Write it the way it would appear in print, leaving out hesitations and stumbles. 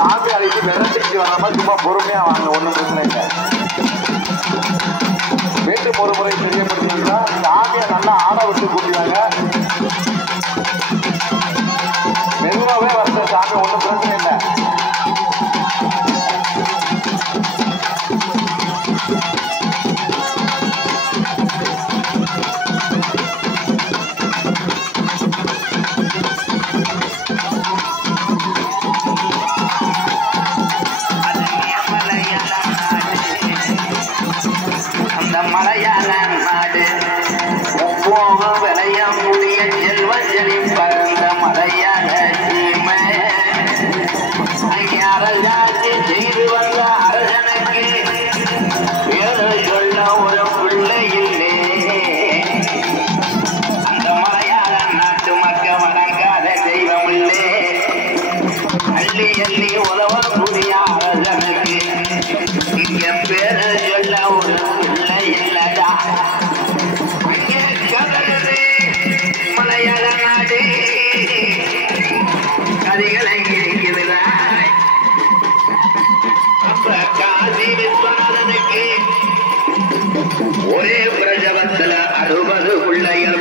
சாமி அழைச்சி விரட்டிட்டு வராம சும்மா பொறுமையா வாங்க, ஒன்றும் பிரச்சனை இல்லை. மீண்டும் ஒரு முறை தெரியப்படுத்தினா சாமியை நல்லா ஆட விட்டு கூட்டினாங்க. மெதுவாகவே வரல சாமி, ஒன்றும் பிரச்சனை இல்லை. ஒரே பிரசவத்துல 60 பிள்ளைகள்